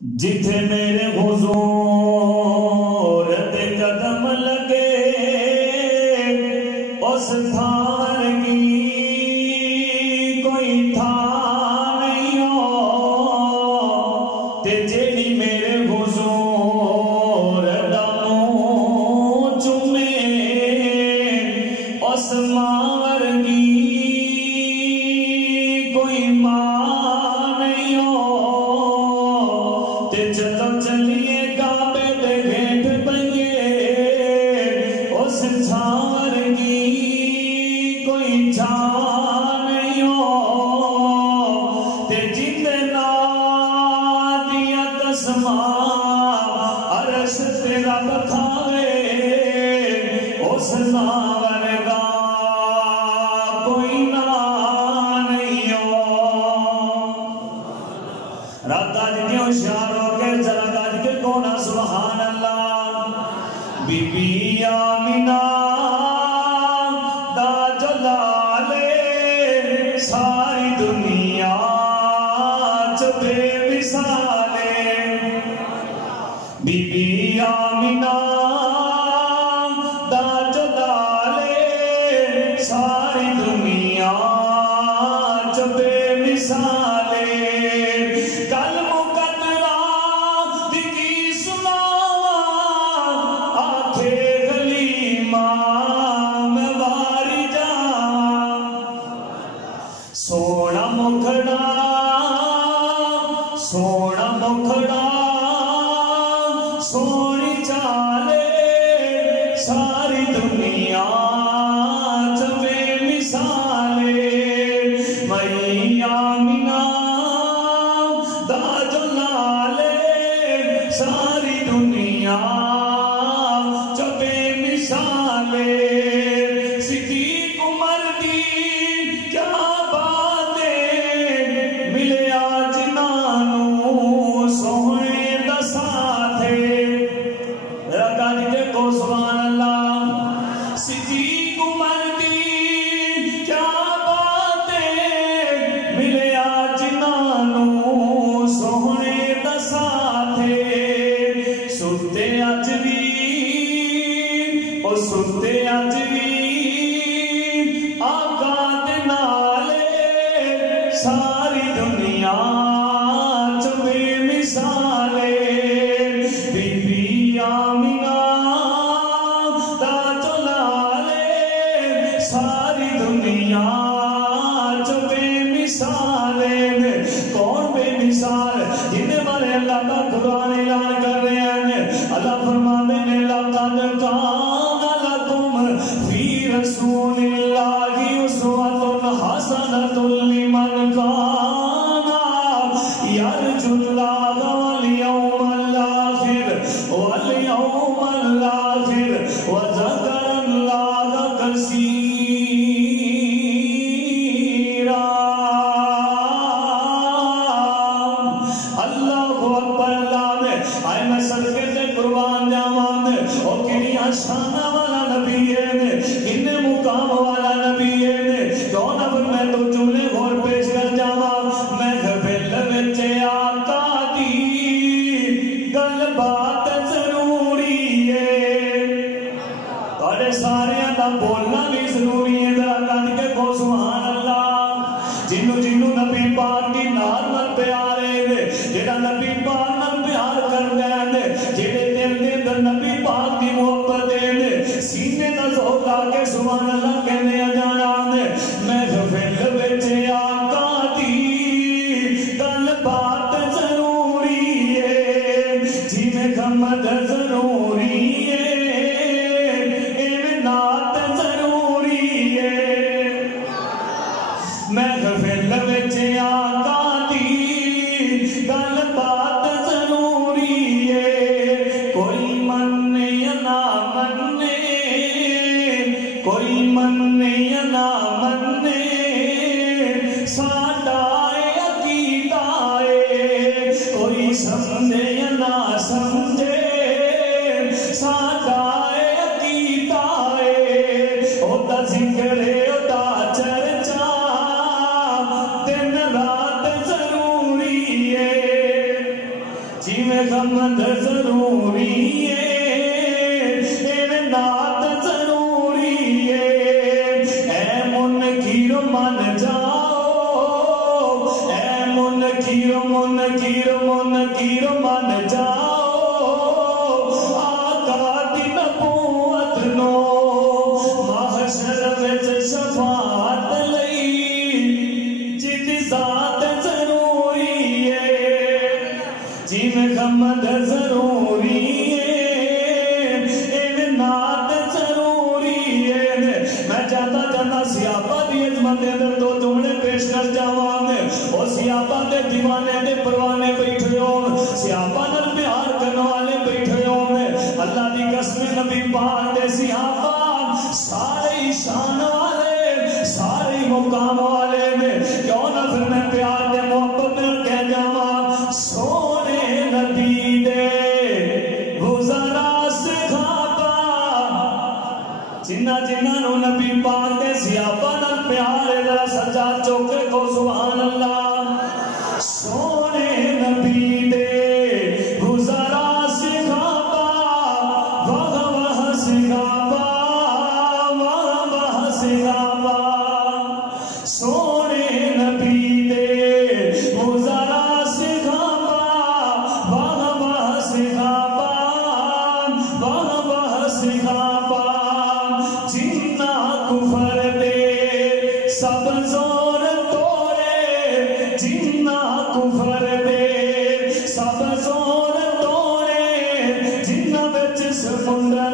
جتھے میرے حضور دے قدم لگے اس تھان کی کوئی تھان نہیں ہو تے جیڑی میرے حضور دا منہ چومے اس ماں ورگی کوئی ماں نہیں ہو تے چلو چلیے کعبے دے گھیٹ پئیے اس چھاں ورگی کوئی چھاں نہیں ہو تے جتنا دیا قسماں عرش تے رب کھاوے اس نام ورگا کوئی نام نہیں ہو رات آج کیوں شعر ہو کے ذرا آج کے کونا سبحان اللہ بی بی آمنہ دا جلالے ساری دنیا چ بے مثالے بی بی آمنہ دا جلالے ساری دنیا چ بے مثالے کل مقدرہ دی کی سناواں آکھے غلیمہ میں واری جاواں سونا مکھڑا سونی چالے ساری دنیا چ بے مثالے مئی آمنہ دا جلالے ساری دنیا چ بے مثالے صدیق عمر دی کیا باتیں ملیا جنانوں سونے دا ساتھے رکھا جتے کو سبحان اللہ صدیق عمر دی کیا باتیں ملیا جنانوں سونے دا ساتھے ستے اج بھی او ستے اج بھی آقا دے نالے ساری دنیا چ بے مثالے بی بی آمنہ دا جلالے ساری دنیا چ بے مثالے کون بے مثال جن بارے اللہ کا قرآن اعلان کر رہے ہیں اللہ فرماتے ہیں لقد کان لکم فی رسول اللہ اسوۃ حسنۃ لمن کان یرجو اللہ والیوم الآخر وذکر اللہ کثیرا اللہ اکبر اللہ نے آئے میں صدقے سے قربان جاواں او کیڑیاں شاناں والا نبی ہے کنے مقام والا نبی ہے کیوں نہ پھر میں تو جملے غور پیش کر جاواں میں گھبل وچ آقا دی گل بات ضروری ہے تھوڑے سارے دا بولنا بھی ضروری ہے ذرا کہہ کے کو سبحان اللہ جنوں نبی پاک کی نال نال پیار ہے جڑا نبی پاک نال پیار کردا ہے جڑے دل دے اندر نبی پاک دی محبت ہے سینے دا ذوق لا کے سبحان اللہ کہنے آ جانا میں غفل وچ آقا دی گل بات ضروری ہے جی میں خمد ضروری ہے ایویں نعت ضروری ہے میں غفل وچ آقا دی گل بات ضروری ہے کوئی مننے یا نہ مننے کوئی مننے یا نہ مننے ساڈا عقیدہ ہے کوئی سمجھے یا نہ سمجھے ساڈا عقیدہ ہے او دا ذکر ہے او دا چرچا دن رات ضروری ہے حمد ضروری ہے، اے نعت ضروری ہے، اے منکر من جاؤ، اے منکر منکر منکر من جاؤ، آقا دی نبوت نو محشر وچ شفاعت لئی جدی ذات ضروری ہے، جی میں حمد ضروری ہے، اے نعت ضروری ہے۔ میں چاہتا سیابہ دی عظمت دے اندر دو جملے پیش کر جاواں، او سیابہ دے دیوانے دے پروانے بیٹھے ہو، سیابہ نال پیار کرنے والے بیٹھے ہو، اللہ دی قسم نبی پاک دے صحابہ سارے شان والے، سارے مقام والے نے، کیوں نہ پھر میں پیار دے محبت میں کہہ جاواں سونے نبی دے وزراء صحابہ، جنہ جنہ نو نبی پاک دے صحابہ نال پیار ہے، ذرا سجاد چوکے کو سبحان اللہ۔ سونے نبی دے وزراء صحابہ، واہ واہ صحابہ، واہ واہ صحابہ، سونے نبی دے وزراء صحابہ، واہ واہ صحابہ، واہ واہ صحابہ، جنہ کفر دے سب زور توڑے، جنہ کفر دے سب زور توڑے، جنہ بچ سمندر